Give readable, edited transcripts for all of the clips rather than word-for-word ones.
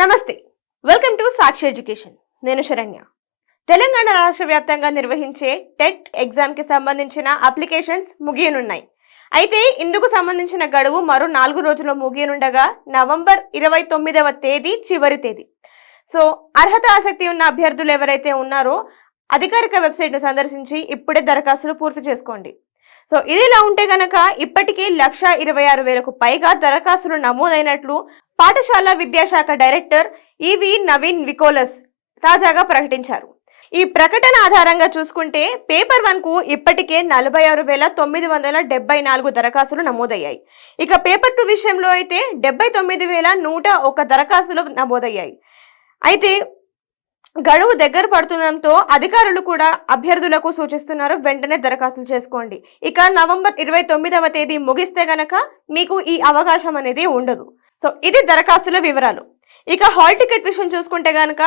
నమస్తే, welcome to Sakshi education. నేను శరణ్య. తెలంగాణ రాష్ట్ర వ్యాప్తంగా నిర్వహించే టెట్ ఎగ్జామ్ కి సంబంధించిన అప్లికేషన్స్ ముగియనున్నాయి. అయితే ఇందుకు సంబంధించిన గడువు మరో 4 రోజుల్లో ముగియనుండగా నవంబర్ 29వ తేదీ చివరి తేదీ. సో అర్హత ఆసక్తి ఉన్న అభ్యర్థులు ఎవరైతే ఉన్నారో అధికారిక వెబ్సైట్ ను సందర్శించి ఇప్పుడే దరఖాస్తులు పూర్తి చేసుకోండి. సో ఇదిలా ఉంటే గనక ఇప్పటికీ 1,26,000కు పైగా దరఖాస్తులు నమోదైనట్లు పాఠశాల విద్యాశాఖ డైరెక్టర్ ఈవి నవీన్ వికోలస్ తాజాగా ప్రకటించారు. ఈ ప్రకటన ఆధారంగా చూసుకుంటే పేపర్ 1 కు ఇప్పటికే 46,974 దరఖాస్తులు నమోదయ్యాయి. ఇక పేపర్ 2 విషయంలో అయితే 79,101 దరఖాస్తులు నమోదయ్యాయి. అయితే గడువు దగ్గర పడుతుండటంతో అధికారులు కూడా అభ్యర్థులకు సూచిస్తున్నారు, వెంటనే దరఖాస్తులు చేసుకోండి. ఇక నవంబర్ 29వ తేదీ ముగిస్తే గనక మీకు ఈ అవకాశం అనేది ఉండదు. సో ఇది దరఖాస్తుల వివరాలు. ఇక హాల్ టికెట్ విషయం చూసుకుంటే గనక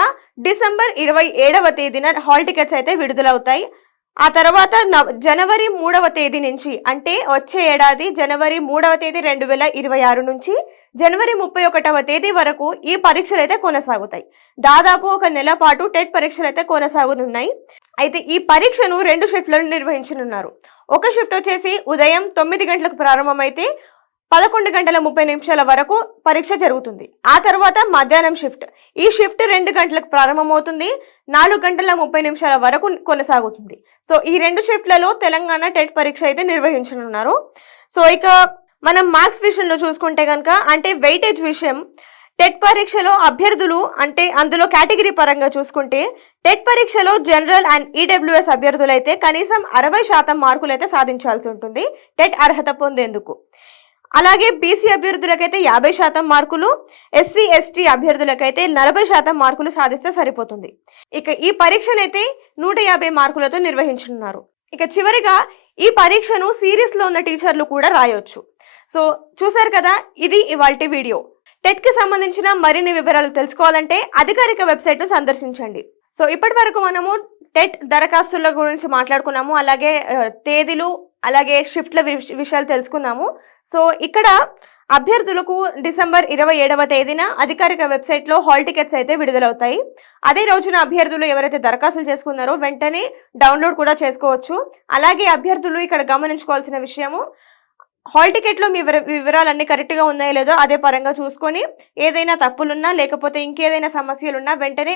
డిసెంబర్ 27వ తేదీన హాల్ టికెట్స్ అయితే విడుదలవుతాయి. ఆ తర్వాత జనవరి 3వ తేదీ నుంచి, అంటే వచ్చే ఏడాది జనవరి 3వ తేదీ 2026 నుంచి జనవరి 31వ తేదీ వరకు ఈ పరీక్షలు అయితే కొనసాగుతాయి. దాదాపు ఒక నెల పాటు టెట్ పరీక్షలు అయితే కొనసాగుతున్నాయి. అయితే ఈ పరీక్షను 2 షిఫ్ట్లను నిర్వహించనున్నారు. ఒక షిఫ్ట్ వచ్చేసి ఉదయం 9 గంటలకు ప్రారంభమైతే 11:30 వరకు పరీక్ష జరుగుతుంది. ఆ తర్వాత మధ్యాహ్నం షిఫ్ట్. ఈ షిఫ్ట్ 2 గంటలకు ప్రారంభమవుతుంది, 4:30 వరకు కొనసాగుతుంది. సో ఈ 2 షిఫ్ట్లలో తెలంగాణ టెట్ పరీక్ష అయితే నిర్వహించనున్నారు. సో ఇక మనం మార్క్స్ విషయంలో చూసుకుంటే కనుక, అంటే వెయిటేజ్ విషయం, టెట్ పరీక్షలో అభ్యర్థులు అంటే అందులో కేటగిరీ పరంగా చూసుకుంటే టెట్ పరీక్షలో జనరల్ అండ్ ఈడబ్ల్యూఎస్ అభ్యర్థులు అయితే కనీసం 60% మార్కులు అయితే సాధించాల్సి ఉంటుంది టెట్ అర్హత పొందేందుకు. అలాగే బీసీ అభ్యర్థులకైతే 50% మార్కులు, ఎస్సీ ఎస్టీ అభ్యర్థులకైతే 40% మార్కులు సాధిస్తే సరిపోతుంది. ఇక ఈ పరీక్షనైతే 150 మార్కులతో నిర్వహించనున్నారు. ఇక చివరిగా ఈ పరీక్షను సిరీస్ లో ఉన్న టీచర్లు కూడా రాయొచ్చు. సో చూసారు కదా, ఇది ఇవాల్టి వీడియో. టెట్ కి సంబంధించిన మరిన్ని వివరాలు తెలుసుకోవాలంటే అధికారిక వెబ్సైట్ ను సందర్శించండి. సో ఇప్పటి వరకు మనము టెట్ దరఖాస్తుల గురించి మాట్లాడుకున్నాము, అలాగే తేదీలు, అలాగే షిఫ్ట్ల విషయాలు తెలుసుకున్నాము. సో ఇక్కడ అభ్యర్థులకు డిసెంబర్ 27వ తేదీన అధికారిక వెబ్సైట్ లో హాల్ టికెట్స్ అయితే విడుదలవుతాయి. అదే రోజున అభ్యర్థులు ఎవరైతే దరఖాస్తులు చేసుకున్నారో వెంటనే డౌన్లోడ్ కూడా చేసుకోవచ్చు. అలాగే అభ్యర్థులు ఇక్కడ గమనించుకోవాల్సిన విషయము, హాల్ టికెట్ లో మీ వివరాలన్నీ కరెక్ట్ గా ఉన్నాయో లేదో అదే పరంగా చూసుకొని ఏదైనా తప్పులున్నా లేకపోతే ఇంకేదైనా సమస్యలున్నా వెంటనే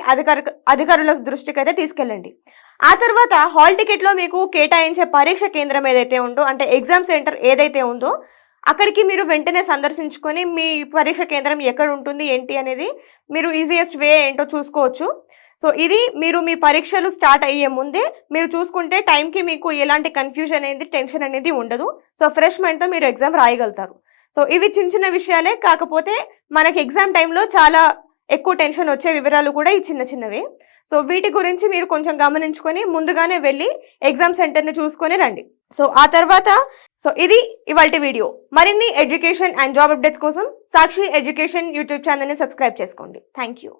అధికారుల దృష్టికి అయితే తీసుకెళ్ళండి. ఆ తర్వాత హాల్ టికెట్ లో మీకు కేటాయించే పరీక్ష కేంద్రం ఏదైతే ఉందో, అంటే ఎగ్జామ్ సెంటర్ ఏదైతే ఉందో అక్కడికి మీరు వెంటనే సందర్శించుకొని మీ పరీక్ష కేంద్రం ఎక్కడ ఉంటుంది ఏంటి అనేది మీరు ఈజియెస్ట్ వే ఏంటో చూసుకోవచ్చు. సో ఇది మీరు మీ పరీక్షలు స్టార్ట్ అయ్యే ముందే మీరు చూసుకుంటే టైంకి మీకు ఎలాంటి కన్ఫ్యూజన్ అనేది, టెన్షన్ అనేది ఉండదు. సో ఫ్రెష్ మైండ్తో మీరు ఎగ్జామ్ రాయగలుగుతారు. సో ఇవి చిన్న చిన్న విషయాలే, కాకపోతే మనకి ఎగ్జామ్ టైంలో చాలా ఎక్కువ టెన్షన్ వచ్చే వివరాలు కూడా ఈ చిన్న చిన్నవే. సో వీటి గురించి మీరు కొంచెం గమనించుకొని ముందుగానే వెళ్ళి ఎగ్జామ్ సెంటర్ని చూసుకొని రండి. సో ఆ తర్వాత ఇది ఇవాల్టి వీడియో. మరిన్ని ఎడ్యుకేషన్ అండ్ జాబ్ అప్డేట్స్ కోసం సాక్షి ఎడ్యుకేషన్ యూట్యూబ్ ఛానల్ని సబ్స్క్రైబ్ చేసుకోండి. Thank you.